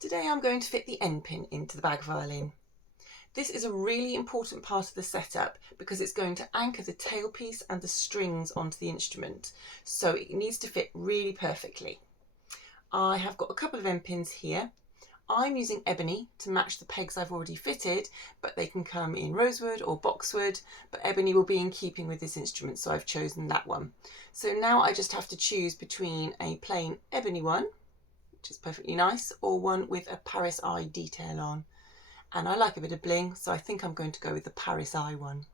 Today I'm going to fit the end pin into the bag violin. This is a really important part of the setup because it's going to anchor the tailpiece and the strings onto the instrument, so it needs to fit really perfectly. I have got a couple of end pins here. I'm using ebony to match the pegs I've already fitted, but they can come in rosewood or boxwood, but ebony will be in keeping with this instrument, so I've chosen that one. So now I just have to choose between a plain ebony one, which is perfectly nice, or one with a Paris eye detail on. And I like a bit of bling, so I think I'm going to go with the Paris eye one.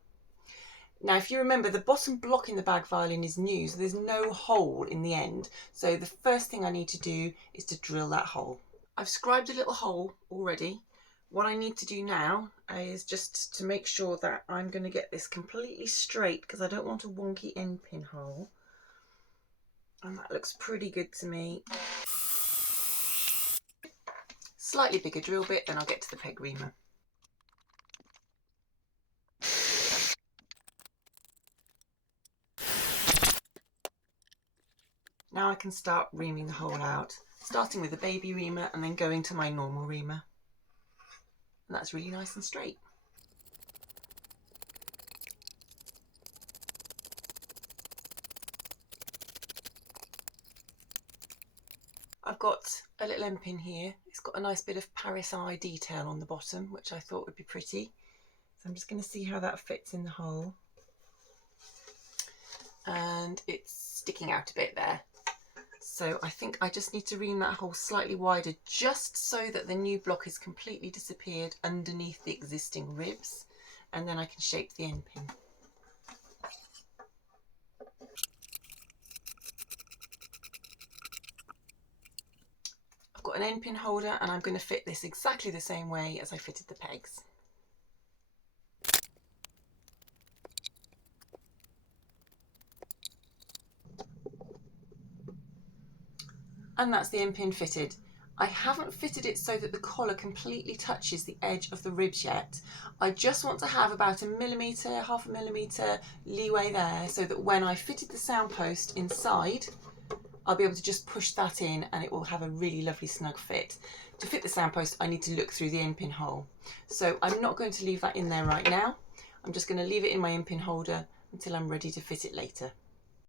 Now, if you remember, the bottom block in the bag violin is new, so there's no hole in the end. So the first thing I need to do is to drill that hole. I've scribed a little hole already. What I need to do now is just to make sure that I'm going to get this completely straight, because I don't want a wonky end pin hole. And that looks pretty good to me. Slightly bigger drill bit, then I'll get to the peg reamer. Now I can start reaming the hole out, starting with the baby reamer and then going to my normal reamer. And that's really nice and straight. I've got a little end pin here. It's got a nice bit of Paris eye detail on the bottom, which I thought would be pretty. So I'm just going to see how that fits in the hole. And it's sticking out a bit there. So I think I just need to ream that hole slightly wider, just so that the new block is completely disappeared underneath the existing ribs, and then I can shape the end pin. I've got an end pin holder and I'm going to fit this exactly the same way as I fitted the pegs. And that's the end pin fitted. I haven't fitted it so that the collar completely touches the edge of the ribs yet. I just want to have about a millimetre, half a millimetre leeway there, so that when I fitted the sound post inside, I'll be able to just push that in and it will have a really lovely snug fit. To fit the sound post, I need to look through the end pin hole. So I'm not going to leave that in there right now. I'm just going to leave it in my end pin holder until I'm ready to fit it later.